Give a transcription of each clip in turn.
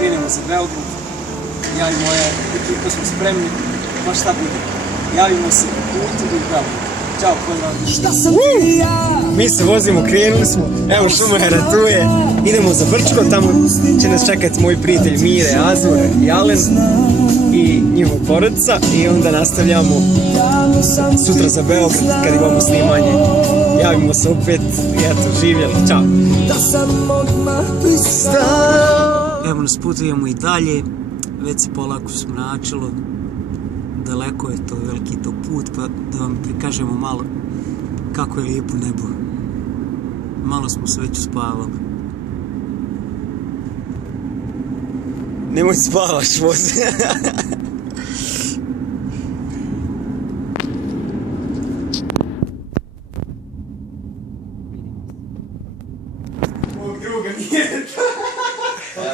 krenemo za Beograd. Ja i moja ekipa smo spremni, pa šta bude. Javimo se u putu i u Beograd. Ćao, pozdrav. Mi se vozimo, krenuli smo, evo Šumahera tu je, idemo za Brčko, tamo će nas čekati moj prijatelj Mire, Azur i Alen i njihova porodica i onda nastavljamo sutra za Beograd kad imamo snimanje. Javimo se opet i eto, živjeli, čao. Evo nas putujemo i dalje, već se polako smračilo, daleko je to, veliki to put, pa da vam prikažemo malo kako je lijepo nebo. Malo smo se već uspavali. Nemoj spavaš, vozi. Mog druga nije to.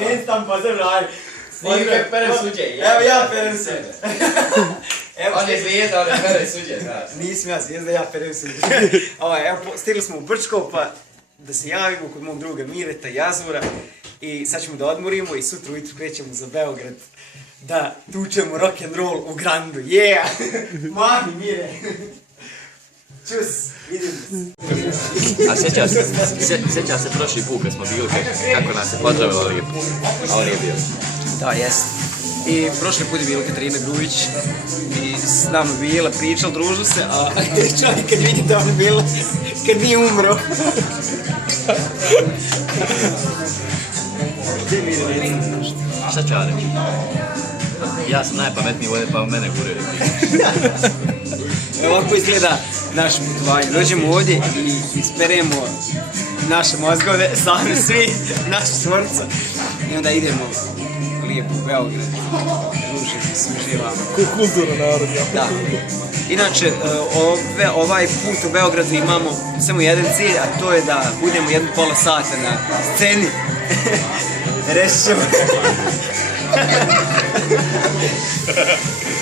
Nestam pa zemlja, aj. Snimaj perem suđe. Evo ja perem suđe. On je zvijezda, on je perem suđe, znaš. Nisam ja zvijezda, ja perem suđe. Evo, stigli smo u Brčko, pa da se javimo kod mog druga Mireta i Azura. I sad ćemo da odmorimo i sutra ujutru krećemo za Beograd da tučemo rock'n'roll u Grandu. Yeah! Mami, Mire! Čus, vidimo se. A sjećam se prošli put kad smo bili, kako nas je pozdravila lijepo. A on je bio. Da, jest. I prošli put je bila Katarina Grujić i s nama bila, pričala, družila se, a čovjek kad vidi da ona bila, kad nije umro. Gdje mi je recimo nešto? Šta ću ja reći? Ja sam najpametniji ovdje, pa mene guraju. Ovako izgleda naše putovanje. Dođemo ovdje i isperemo naše mozgove, sami svi, naša tvorca. I onda idemo lijepo u Beograd, družimo se, uživamo. Kulturno narod, ja. Da. Inače, ovaj put u Beogradu imamo samo jedan cilj, a to je da budemo 1,5 sata na sceni. Rešit ćemo.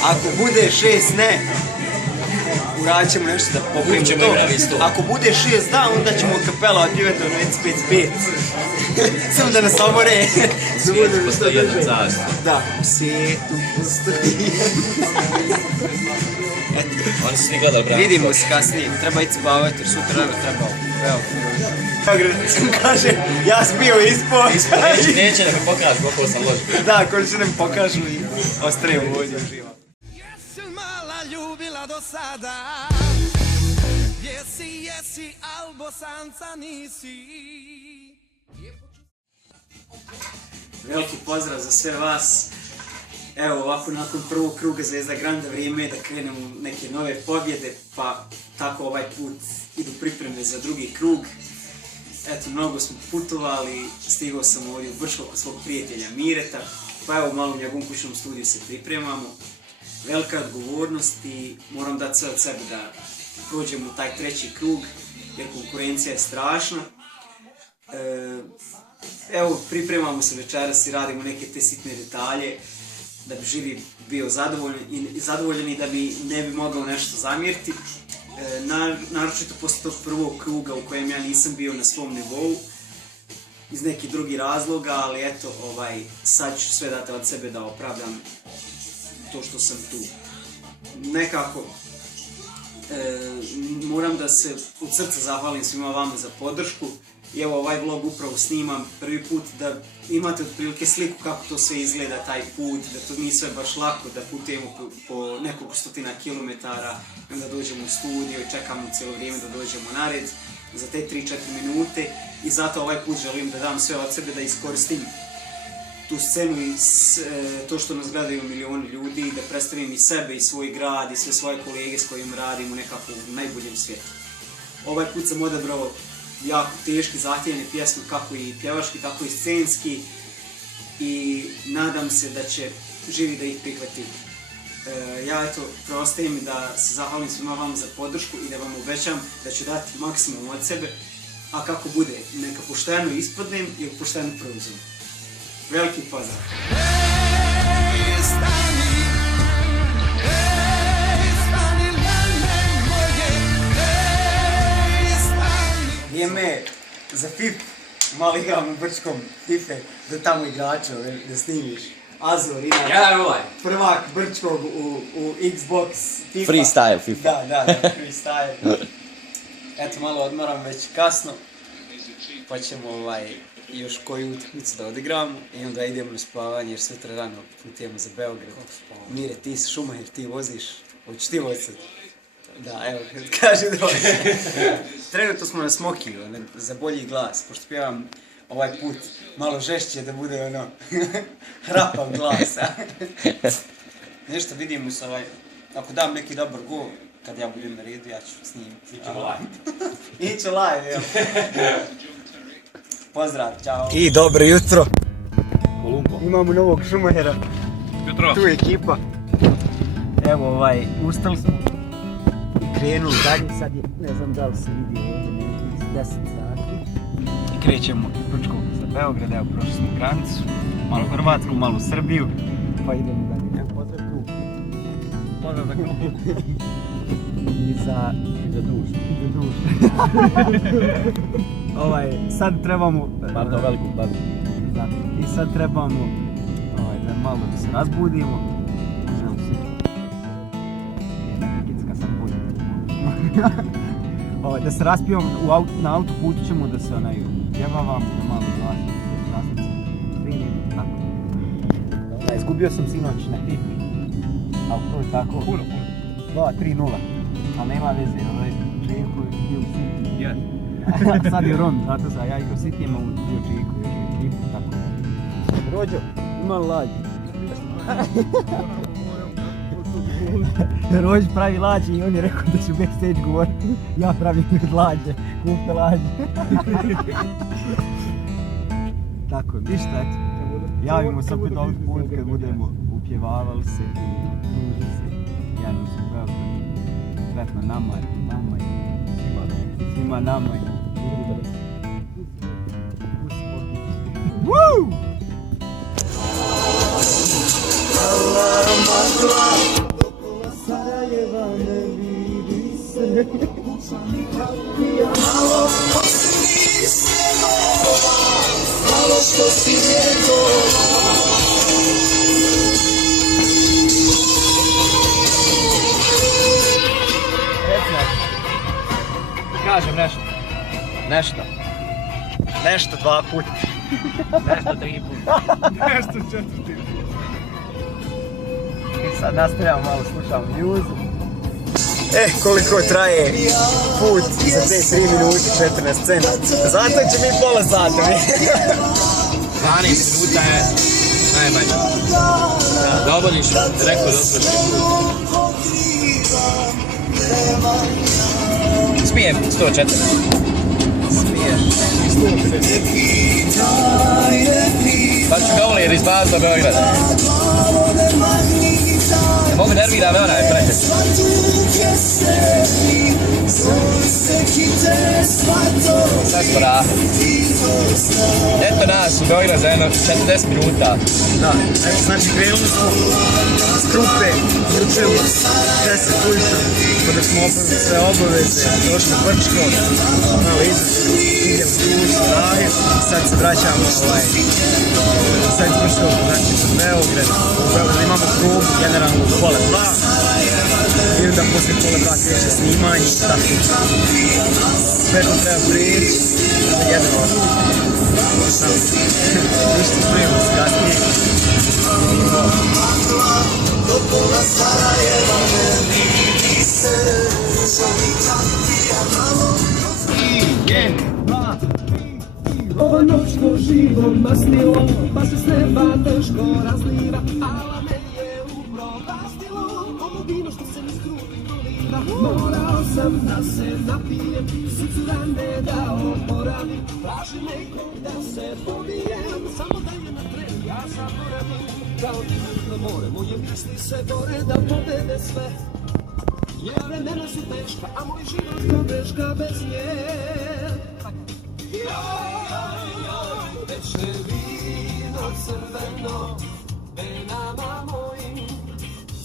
Ako bude 6 ne, uradit ćemo nešto da popravimo to. Ako bude 6 da, onda ćemo kapela otpjevati ono Vec 5. Samo da nas omore. Svijetu postoji jedno carstvo. Da, u svijetu postoji. Oni su svi gledali Branko. Vidimo se kasnije, treba ići spavati jer sutra treba evo. Kaže, ja sam bio ispod. Neće da mi pokažu koliko sam loš bio. Da, koji će nam pokažu i ostavimo ovdje uživa. Jesi mala ljubila do sada? Jesi, al Bosanca nisi. Veliki pozdrav za sve vas. Evo ovako nakon prvog kruga Zvezda Granda vrijeme je da krenemo neke nove pobjede, pa tako ovaj put idu pripreme za drugi krug. Eto, mnogo smo putovali, stigao sam ovdje u Brčko kod svog prijatelja Mireta, pa evo malo u njegovom kućnom studiju se pripremamo. Velika odgovornost i moram dati sve od sebe da prođemo u taj treći krug, jer konkurencija je strašna. Evo, pripremamo se večeras i radimo neke te sitne detalje, da bi živi bio zadovoljan i da bi ne bi mogao nešto zamjeriti. Naročito posle tog prvog kruga u kojem ja nisam bio na svom nivou, iz nekih drugih razloga, ali eto, sad ću sve dati od sebe da opravdam to što sam tu. Nekako, moram da se od srca zahvalim svima vama za podršku. I evo ovaj vlog upravo snimam prvi put da imate otprilike sliku kako to sve izgleda, taj put, da to nije sve baš lako, da putujemo po nekoliko stotina kilometara, onda dođemo u studio i čekamo cijelo vrijeme da dođemo na red za te 3-4 minute i zato ovaj put želim da dam sve od sebe, da iskoristim tu scenu i to što nas gledaju milioni ljudi, da predstavim i sebe i svoj grad i sve svoje kolege s kojim radimo nekako u najboljem svijetu. Ovaj put sam odabrao jako teški, zahtjevne pjesme, kako i pjevački, tako i scenski i nadam se da će živi da ih prihvati. Ja eto, preostaje mi da se zahvalim svima vama za podršku i da vam obećam da ću dati maksimum od sebe, a kako bude, neka pošteno ispadnem i pošteno preuzem. Veliki pozdrav! Vrijeme za FIP malo igram u Brčkom FIFA, da tamo igrača, da snimiš. Azor, ima prvak Brčkog u Xbox FIFA. Freestyle FIFA. Da, freestyle. Eto, malo odmaram, već kasno. Pa ćemo još koju utakmicu da odigramo i onda idemo na spavanje jer sutra rano putujemo za Beograd. Mire, ti si Šumacher, ti voziš, hoćeš ti voziti? Da, evo, kaže da trenutno smo na Smokiju, za bolji glas, pošto pjevam ovaj put malo žešće da bude ono, hrapav glas. Nešto vidimo se ako dam neki dobar gol, kad ja budem na redu, ja ću snimiti. Iće live, jel? Pozdrav, čao. I dobro jutro. Imamo novog Šumahera. Jutro. Tu je ekipa. Evo ustali smo. I krenuli dalje, sad je, ne znam da li se vidi ovdje, 10 sati. I krećemo iz Brčkog za Beograd, evo prošli smo granicu. Malo Hrvatsku, malo Srbiju. Pa idemo dalje. Evo pozdrav tu. Pozdrav za klubu. I za dušu. Sad trebamo... Pardon, veliku pardon. I sad trebamo da malo da se razbudimo. Znam se. Kicka sam budim. Da se raspijemo na autoputu ćemo da se pjevavamo, da malo glasnice. Tako. Izgubio sam sinoć na FIFA. Ali to je tako... Puno. 2-3-0. Ali nema veze, Željko je bio u City. Sad je Ron, zato sam ja igrao City, imam bio Željko, još je ekipu, tako. Rođo, ima li lađe? Rođ pravi lađe i on je rekao da ću backstage govoriti. Ja pravim lađe, kupite lađe. Tako, ništa, eto. Javimo se opet ovog put kad budemo upjevavali se i družili se. Javimo se u Beogradu. Sretno nama i svima nama i Woo! Kažem Nešto 2 puta. Nešto 3 puta. Nešto 4 puta. I sad nastavljamo malo, slušamo mjuzu. Koliko traje put za te 3 minuti 14 cena. Zato će mi pola sata. 12 minuta je najmanje. Da oboliš rekord osvrši put. Smijem 104. Smiješ. Pa ću ga jer izbaviti do Beograda. Ne mogu nervira me onaj prete. Sad smo raha. Eto nas u Beograd za jedno 40 minuta. Da, znači krenuli smo s Krupe, juče u 10 ujutro, kada smo obavili sve obaveze, došli u Brčko, malo izašli, idemo dušu, raju, sad se vraćamo sad iz Brčkog, znači u Beograd. U Beogradu imamo klubu, generalno u pola 2, i onda poslije pola 2 kreće snimanje i tako. Sve to treba prijeći, da jedemo. Ništa čujemo se kasnije. Ova noć ko živom masnilo, pa se s neba teško razliva, ala me je upropastilo, ovo vino što se mi struti doliva. Morao sam da se napijem, srcu da ne da oporavim, traži nekog da se pobijem, samo da je na tren, ja zaboravim. Kao divno more, moje misli se bore da pobede sve, jer vremena su teška, a moj život ko greška bez nje. Veče vino crveno, venama mojim,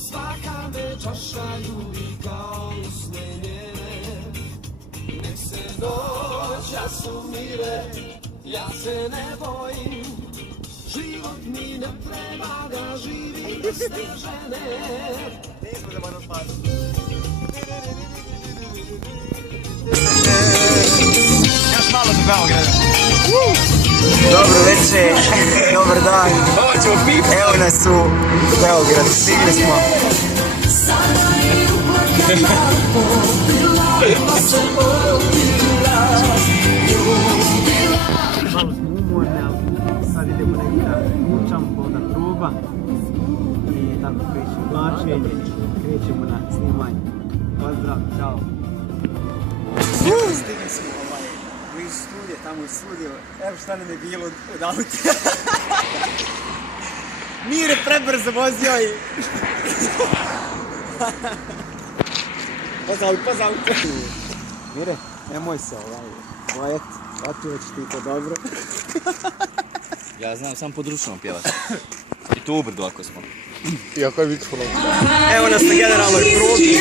svaka me čaša ljubi kao usne njene. Nek se noća sumire, Ja se ne bojim, život mi ne treba da živim bez te žene. Još malo do Beograda. Dobro večer, dobar dan. Ovo ćemo pipati. Evo nas u Beogradu, stigli smo. Malo smo umorni, ali sad idemo nekada učamo voda truba i tako krećemo vlačenje, krećemo na snimanje. Pozdrav, čao. Stigli smo blizu studija, tamo u studiju, evo šta nam je bilo od auta. Mire prebrzo vozio i... Poz auto. Mire, nemoj se bojati, otivat ćeš ti to dobro. Ja znam sam pod ručnom pjevati. I tu ubrdu ako smo. Iako je mikrofon. Evo nas na generalnoj probi.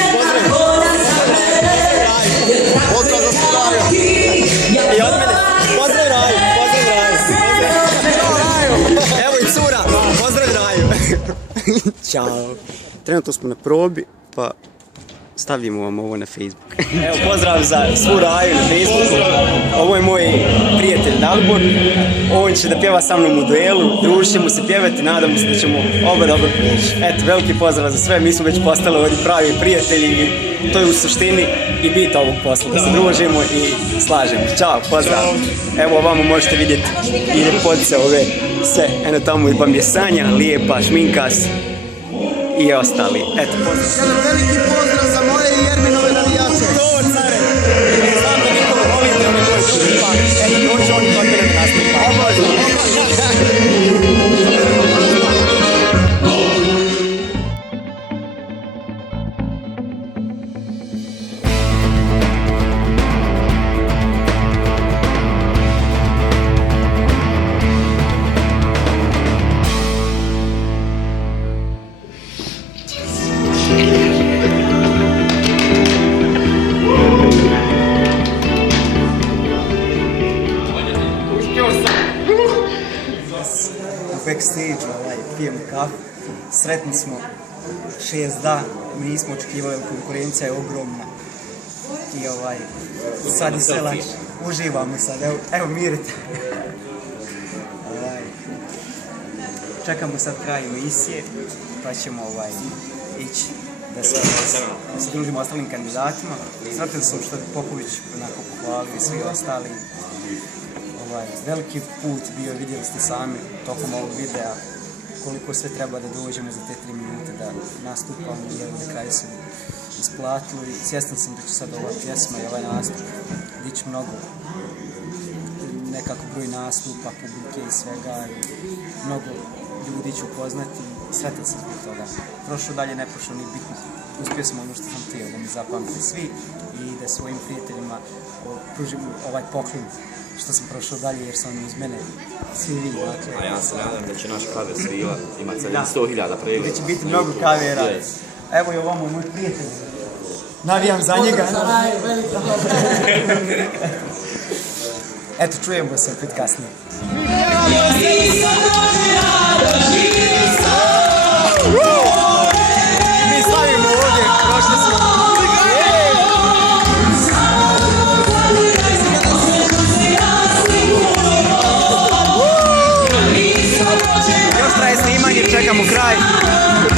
Pozdrav za Raju. I od mene. Pozdrav Raju. Evo i cura. Pozdrav Raju. Ćao. Trenutno smo na probi, pa stavimo vam ovo na Facebook. Evo pozdrav za svu Raju na Facebooku. Ovo je moj prijatelj Dalibor. On će da pjeva sa mnom u duelu. Družit ćemo se pjevati, nadamo se da ćemo oba dobro proći. Eto, veliki pozdrav za sve. Mi smo već postali ovdje pravi prijatelji i to je u suštini i bit ovog posla. Da se družimo i slažemo. Ćao, pozdrav. Evo ovamo možete vidjeti i ljepotice ove sve. Eno tamo vam je Sanja, lijepa, šminkas i ostali. Eto, pozdrav. Veliki pozdrav za moje i Jerminove navijače. To, care! Znam da nikoga volite, on je moj drugi pa. Eto, doći oni kod mene nastupa. Backstage, pijemo kafu, sretni smo 6 dana, mi nismo očekivali, konkurencija je ogromna i sad je sve lakše, uživamo sad, evo mirite. Čekamo sad kraj emisije, pa ćemo ići da se družimo ostalim kandidatima. Sretili sam što je Popović onako pohvalio i svi ostali. Veliki put bio, vidjeli ste sami tokom ovog videa koliko sve treba da dođemo za te 3 minute da nastupamo i evo na kraju se isplatilo i svjestan sam da će sad ova pjesma i ovaj nastup dići mnogo nekako broj nastupa, publike i svega i mnogo ljudi ću upoznati i sretan sam zbog toga. Prošlo dalje, ne prošlo ni bitno. Uspio sam ono što sam htio, da mi zapamte svi i da svojim prijateljima pružim ovaj poklon što sam prošao dalje jer su oni uz mene svi vi. A ja se nadam da će naš kaver svila imati 100.000 pregleda. Da će biti mnogo kavera. Evo je ovamo moj prijatelj. Navijam za njega. Eto, čujemo se opet kasnije. Mi slavimo ovdje, prošli smo. Još traje snimanje, čekamo kraj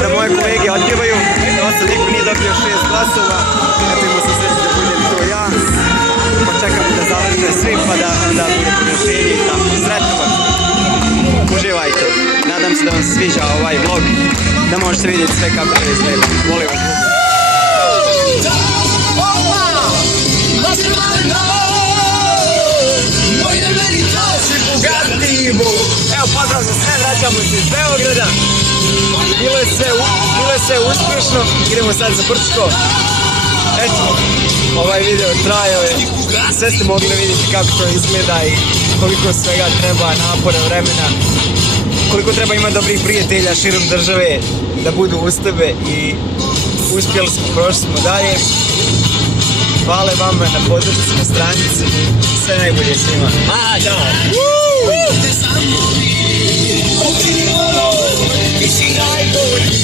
da moje kolege otpjevaju. Dosta niko nije dobio 6 glasova. Eto imamo se sreći da budem to ja. Pa čekamo da završe svi pa da onda bude proglašenje i tako. Sretno vam. Uživajte. Nadam se da vam se sviđa ovaj vlog. Da možete vidjeti sve kako to izgleda. Volim vas. Evo pozdrav za sve, vraćamo se iz Beograda. Bilo je sve uspješno, idemo sad za Brčko. Eto, ovaj video trajao je, sve ste mogli vidjeti kako to izgleda i koliko svega treba, napora, vremena, koliko treba imati dobrih prijatelja širom države da budu uz tebe i uspjeli smo, prošli smo dalje. hvale vama na podršci na stranici i sve najbolje svima. A, da! Ti si najbolji.